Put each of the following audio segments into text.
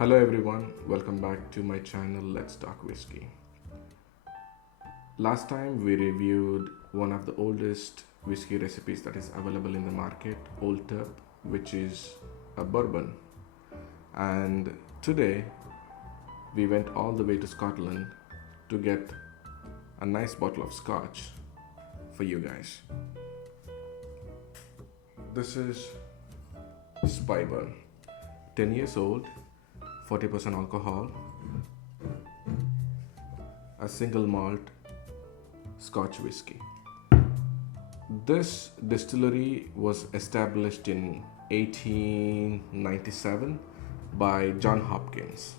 Hello everyone, welcome back to my channel Let's Talk Whiskey. Last time we reviewed one of the oldest whiskey recipes that is available in the market, Old Tub, which is a bourbon. And today we went all the way to Scotland to get a nice bottle of scotch for you guys. This is Speyburn, 10 years old, 40% alcohol, a single malt Scotch whiskey. This distillery was established in 1897 by John Hopkins.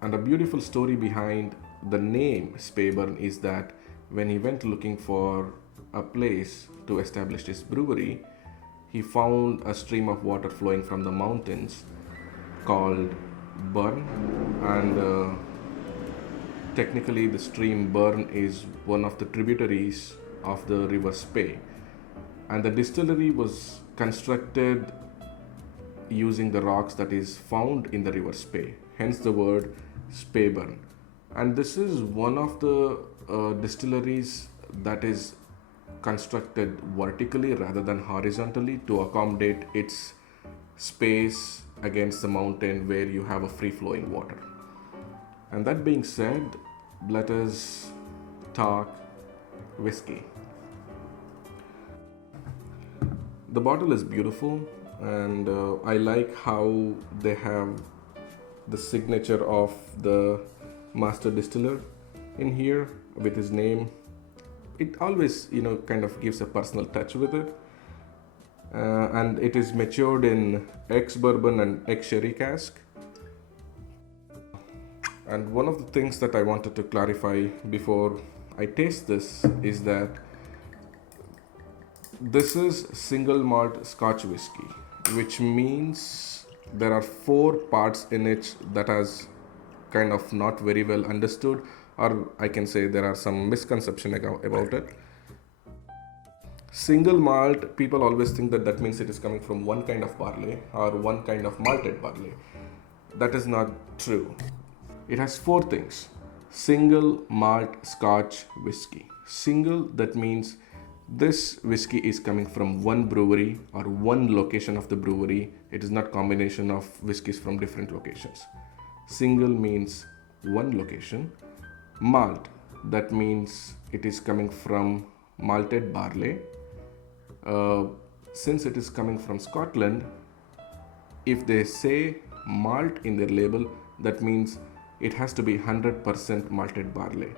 And a beautiful story behind the name Speyburn is that when he went looking for a place to establish his brewery, he found a stream of water flowing from the mountains called Burn, and technically the stream Burn is one of the tributaries of the river Spey, and the distillery was constructed using the rocks that is found in the river Spey, hence the word Speyburn. And this is one of the distilleries that is constructed vertically rather than horizontally to accommodate its space against the mountain where you have a free flowing water. And that being said, let us talk whiskey. The bottle is beautiful, and I like how they have the signature of the master distiller in here with his name. It always kind of gives a personal touch with it. And it is matured in ex-bourbon and ex-sherry cask. And one of the things that I wanted to clarify before I taste this is that this is single malt Scotch whiskey, which means there are 4 parts in it that is kind of not very well understood, or I can say there are some misconception about it. Single malt, people always think that means it is coming from one kind of barley or one kind of malted barley. That is not true. It has 4 things. Single malt Scotch whiskey. Single, that means this whiskey is coming from one brewery or one location of the brewery. It is not combination of whiskeys from different locations. Single means one location. Malt, that means it is coming from malted barley. Since it is coming from Scotland, if they say malt in their label, that means it has to be 100% malted barley.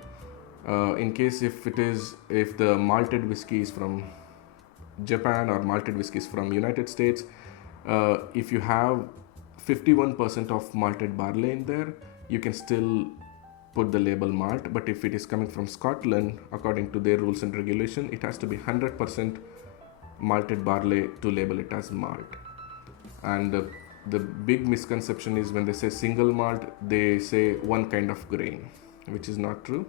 In case if the malted whiskey is from Japan or malted whiskey is from United States, if you have 51% of malted barley in there, you can still put the label malt. But if it is coming from Scotland, according to their rules and regulation, it has to be 100% malted barley to label it as malt. And the big misconception is when they say single malt, they say one kind of grain, which is not true.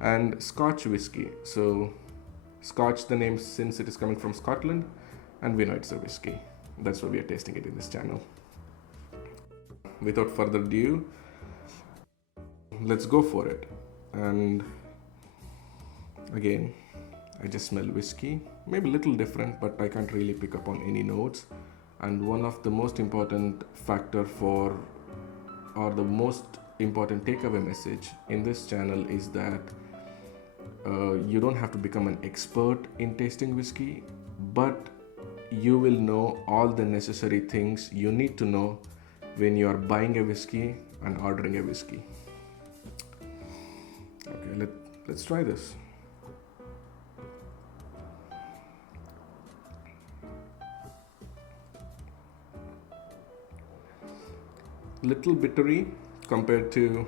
And Scotch whiskey, so Scotch, the name, since it is coming from Scotland, and we know it's a whiskey. That's why we are tasting it in this channel. Without further ado, let's go for it. And again, I just smell whiskey, maybe a little different, but I can't really pick up on any notes. And one of the most important factor or the most important takeaway message in this channel is that you don't have to become an expert in tasting whiskey, but you will know all the necessary things you need to know when you are buying a whiskey and ordering a whiskey. Okay, let's try this. Little bittery compared to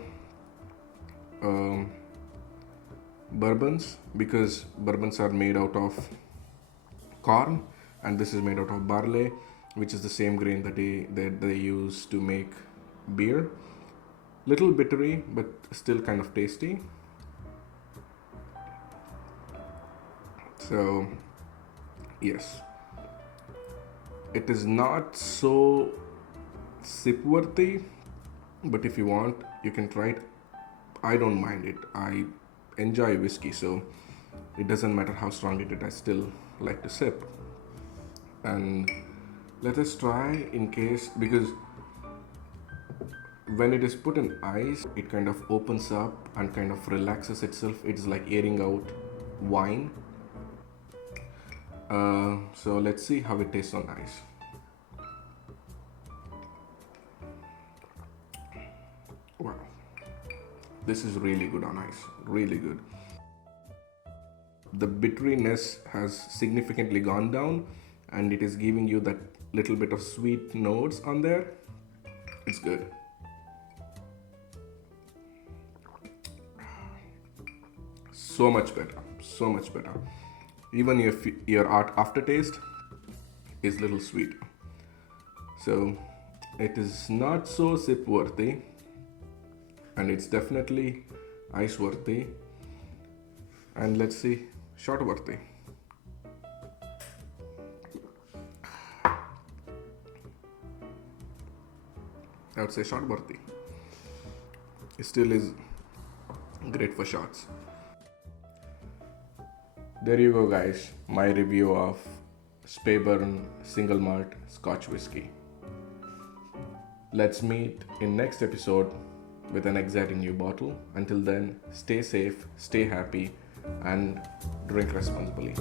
bourbons, because bourbons are made out of corn and this is made out of barley, which is the same grain that they use to make beer. Little bittery, but still kind of tasty. So yes, it is not so sip worthy, but if you want, you can try it. I don't mind it. I enjoy whiskey, so it doesn't matter how strong it is. I still like to sip. And let us try in case, because when it is put in ice, it kind of opens up and kind of relaxes itself. It's like airing out wine. So let's see how it tastes on ice. Wow, this is really good on ice, really good. The bitteriness has significantly gone down and it is giving you that little bit of sweet notes on there. It's good. So much better, so much better. Even if your aftertaste is little sweet. So it is not so sip worthy, and it's definitely ice worthy, and let's see, shot worthy. I would say shot worthy. It still is great for shots. There you go, guys, my review of Speyburn single malt Scotch whiskey. Let's meet in next episode with an exciting new bottle. Until then, stay safe, stay happy, and drink responsibly.